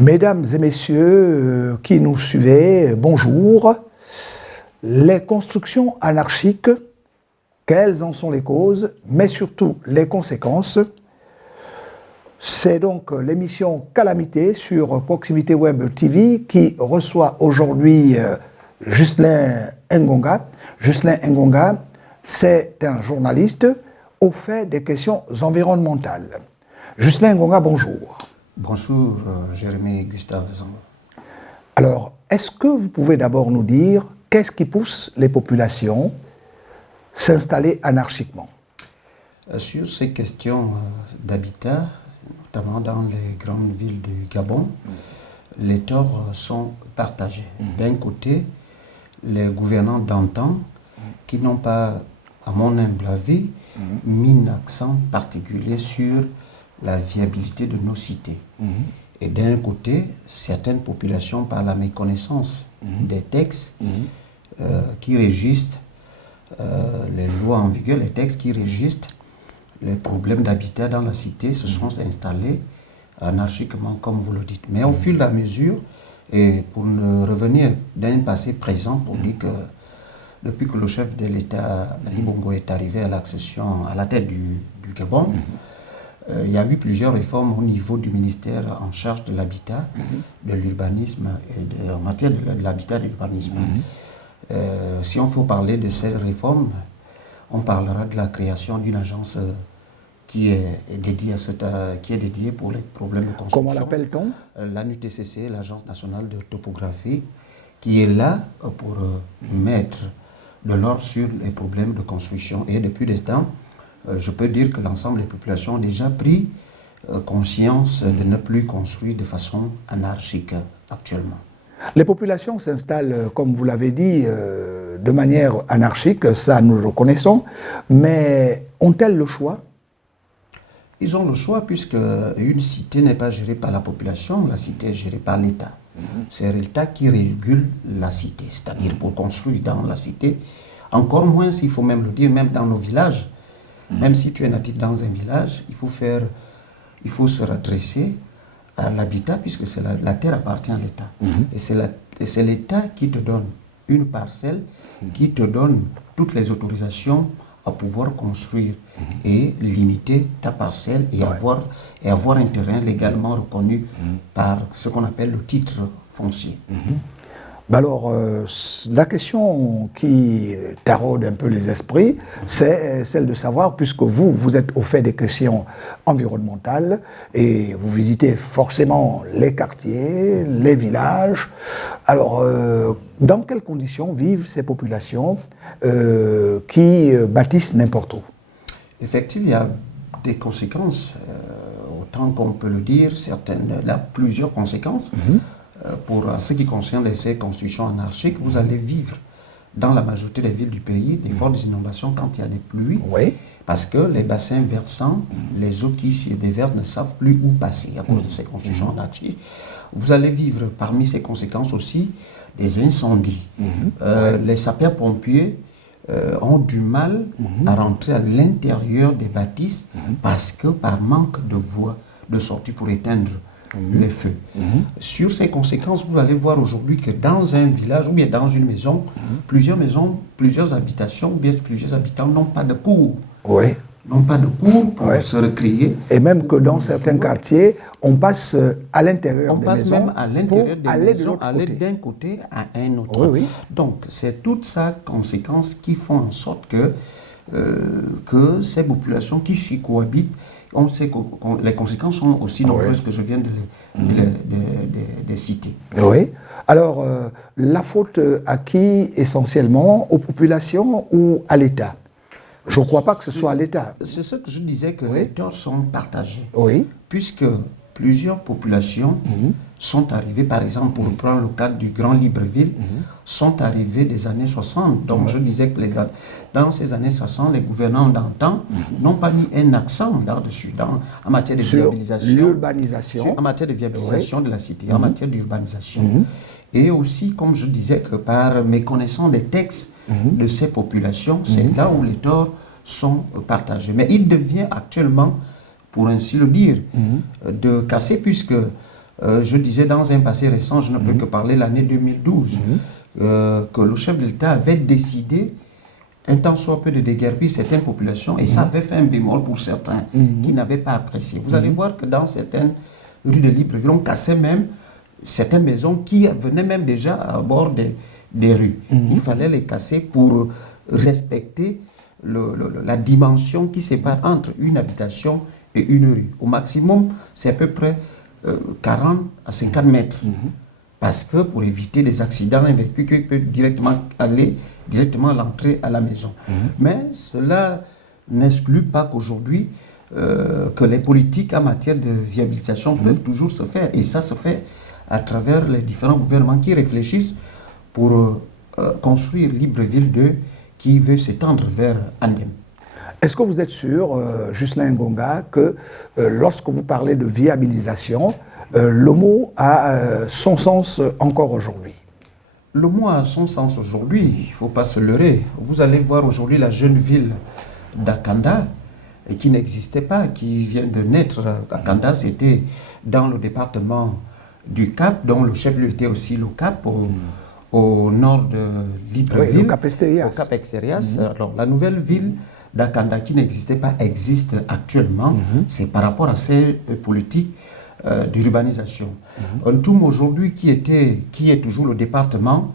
Mesdames et messieurs qui nous suivez, bonjour. Les constructions anarchiques, quelles en sont les causes, mais surtout les conséquences? C'est donc l'émission Calamité sur Proximité Web TV qui reçoit aujourd'hui Ghislain Ngonga. Ghislain Ngonga, c'est un journaliste au fait des questions environnementales. Ghislain Ngonga, bonjour. Bonjour, Jérémy Gustave Zambo. Alors, est-ce que vous pouvez d'abord nous dire qu'est-ce qui pousse les populations à s'installer anarchiquement? Sur ces questions d'habitat, notamment dans les grandes villes du Gabon, les torts sont partagés. D'un côté, les gouvernants d'antan qui n'ont pas, à mon humble avis, mis un accent particulier sur la viabilité de nos cités. Et d'un côté, certaines populations, par la méconnaissance des textes qui régissent les lois en vigueur, les textes qui régissent les problèmes d'habitat dans la cité, se sont installés anarchiquement, comme vous le dites. Mais au fur et à mesure, et pour revenir d'un passé présent, pour dire que depuis que le chef de l'État, Ali Bongo, est arrivé à l'accession, à la tête du Gabon, il y a eu plusieurs réformes au niveau du ministère en charge de l'habitat, de l'urbanisme, et en matière de l'habitat et de l'urbanisme. Si on faut parler de ces réformes, on parlera de la création d'une agence qui est dédiée pour les problèmes de construction. Comment l'appelle-t-on? L'ANUTCC, l'Agence nationale de topographie, qui est là pour mettre de l'ordre sur les problèmes de construction. Et depuis des temps, je peux dire que l'ensemble des populations ont déjà pris conscience de ne plus construire de façon anarchique actuellement. Les populations s'installent, comme vous l'avez dit, de manière anarchique, ça nous le reconnaissons, mais ont-elles le choix? Ils ont le choix puisque une cité n'est pas gérée par la population, la cité est gérée par l'État. C'est l'État qui régule la cité, c'est-à-dire pour construire dans la cité, encore moins, s'il faut même le dire, même dans nos villages. Même si tu es natif dans un village, il faut se redresser à l'habitat puisque la terre appartient à l'État. Et c'est l'État qui te donne une parcelle, qui te donne toutes les autorisations à pouvoir construire et limiter ta parcelle et avoir un terrain légalement reconnu par ce qu'on appelle le titre foncier. Alors, la question qui taraude un peu les esprits, c'est celle de savoir, puisque vous êtes au fait des questions environnementales et vous visitez forcément les quartiers, les villages. Alors, dans quelles conditions vivent ces populations qui bâtissent n'importe où? Effectivement, il y a des conséquences, autant qu'on peut le dire, plusieurs conséquences. Pour ce qui concerne ces constructions anarchiques, vous allez vivre dans la majorité des villes du pays des fortes inondations quand il y a des pluies, parce que les bassins versants, les eaux qui s'y déversent ne savent plus où passer à cause de ces constructions anarchiques. Vous allez vivre parmi ces conséquences aussi des incendies. Les sapeurs-pompiers ont du mal à rentrer à l'intérieur des bâtisses parce que par manque de voies de sortie pour éteindre les feux. Sur ces conséquences, vous allez voir aujourd'hui que dans un village ou bien dans une maison, plusieurs habitations ou bien plusieurs habitants n'ont pas de cours. N'ont pas de cours pour se recréer. Et même que dans certains quartiers, on passe à l'intérieur des maisons. On passe même à l'intérieur des maisons, aller d'un côté à un autre. Donc, c'est toutes ces conséquences qui font en sorte que ces populations qui s'y cohabitent, on sait que les conséquences sont aussi nombreuses que je viens de citer. Alors, la faute à qui essentiellement? Aux populations ou à l'État? Je ne crois pas que ce soit à l'État. C'est ce que je disais, que les torts sont partagés. Puisque plusieurs populations sont arrivées, par exemple, pour reprendre le cadre du Grand Libreville, sont arrivées des années 60. Donc je disais que dans ces années 60, les gouvernants d'antan n'ont pas mis un accent là-dessus, en matière de viabilisation. En matière de viabilisation de la cité, en matière d'urbanisation. Et aussi, comme je disais, que par méconnaissance des textes de ces populations, c'est là où les torts sont partagés. Mais il devient actuellement, pour ainsi le dire, de casser, puisque Je disais dans un passé récent, je ne peux que parler l'année 2012, que le chef de l'État avait décidé un tant soit peu de déguerpir certaines populations, et ça avait fait un bémol pour certains qui n'avaient pas apprécié. Vous allez voir que dans certaines rues de Libreville, on cassait même certaines maisons qui venaient même déjà à bord des rues. Il fallait les casser pour respecter la dimension qui sépare entre une habitation et une rue. Au maximum, c'est à peu près 40 à 50 mètres. Parce que pour éviter des accidents, un véhicule qui peut directement aller directement à l'entrée à la maison. Mais cela n'exclut pas qu'aujourd'hui, que les politiques en matière de viabilisation peuvent toujours se faire. Et ça se fait à travers les différents gouvernements qui réfléchissent pour construire Libreville 2 qui veut s'étendre vers Andem. Est-ce que vous êtes sûr, Ghislain Ngonga, que lorsque vous parlez de viabilisation, le mot a son sens encore aujourd'hui? Le mot a son sens aujourd'hui, il ne faut pas se leurrer. Vous allez voir aujourd'hui la jeune ville d'Akanda, qui n'existait pas, qui vient de naître. Akanda, c'était dans le département du Cap, dont le chef-lieu était aussi le Cap, au nord de Libreville, oui, au Cap Exterias. Alors, la nouvelle ville d'Akanda, qui n'existait pas, existe actuellement. C'est par rapport à ces politiques d'urbanisation. Ntoum aujourd'hui, qui est toujours le département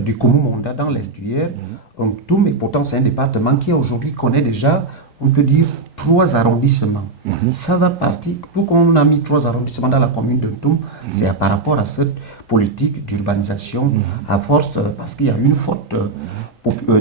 du Koumou-Monda dans l'estuaire, Ntoum, et pourtant c'est un département qui aujourd'hui connaît déjà, on peut dire, 3 arrondissements. Ça va partir, pourquoi on a mis 3 arrondissements dans la commune de Ntoum, c'est par rapport à cette politique d'urbanisation, à force, parce qu'il y a une forte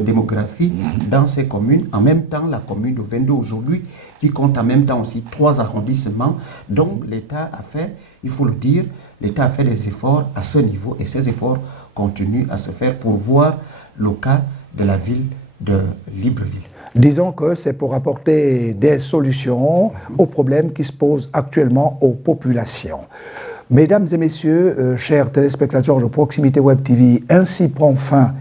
démographie dans ces communes. En même temps, la commune de Vendo aujourd'hui, qui compte en même temps aussi 3 arrondissements, donc l'État a fait, il faut le dire, l'État a fait des efforts à ce niveau, et ces efforts continuent à se faire pour voir le cas de la ville de Libreville. Disons que c'est pour apporter des solutions aux problèmes qui se posent actuellement aux populations. Mesdames et messieurs, chers téléspectateurs de Proximité Web TV, ainsi prend fin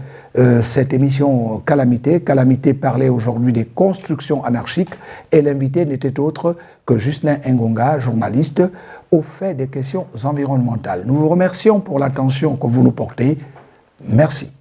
cette émission Calamité. Calamité parlait aujourd'hui des constructions anarchiques, et l'invité n'était autre que Ghislain Ngonga, journaliste au fait des questions environnementales. Nous vous remercions pour l'attention que vous nous portez. Merci.